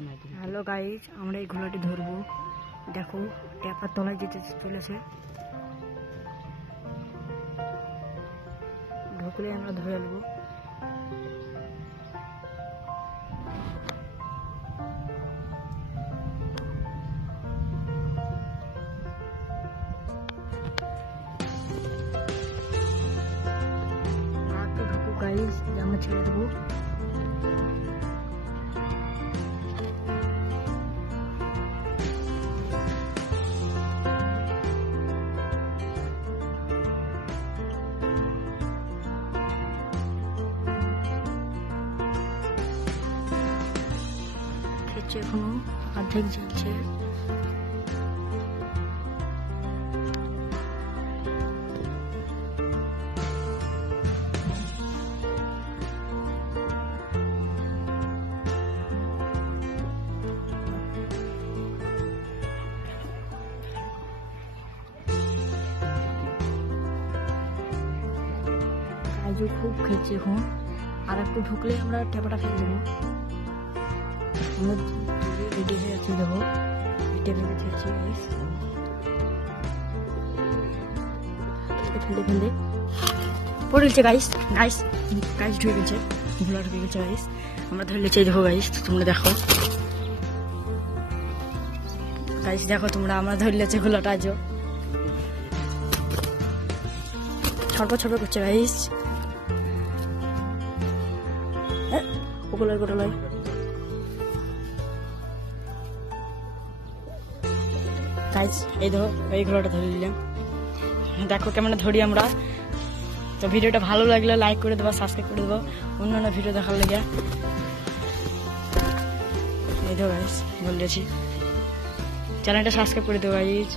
Hello guys, আমরা এই ঘোড়াটি ধরবো। দেখো ট্যাপার তলায় যেতে চলেছে, ঢুকলে আমরা ধরে নেবো। ঢুকু গাইজ, আমরা ছেড়ে দেবো। এখনো অর্ধেক চলছে। কাজু খুব খেয়েছে এখন, আর একটু ঢুকলে আমরা টেপাটা ফেলে দেবো। রেডি হয়ে আছে, দেখো টেবিলে খেয়েছি ফেলে ফেলে পড়ে গেছে গাইস। গাইস গাইস ঢুকে গেছে, ঘোলা ঢুকে গেছে গাইস। আমরা ধরে লেছে, দেখো গাইস, তোমরা দেখো গাইস, দেখো তোমরা, আমরা ধরে লেছে ঘোলাটা আজও ছড়পা ছড়পা করছে গাইস। ওগুলোর গোটালয় গাইস, এই ধরো এই ঘোড়াটা ধরে নিলাম। দেখো কেমন ধরি আমরা। তো ভিডিওটা ভালো লাগলে লাইক করে দেবো, সাবস্ক্রাইব করে দেবো অন্যান্য ভিডিও দেখার লেগে। এই ধরো গাইস বলেছি, চ্যানেলটা সাবস্ক্রাইব করে দেবো গাইস।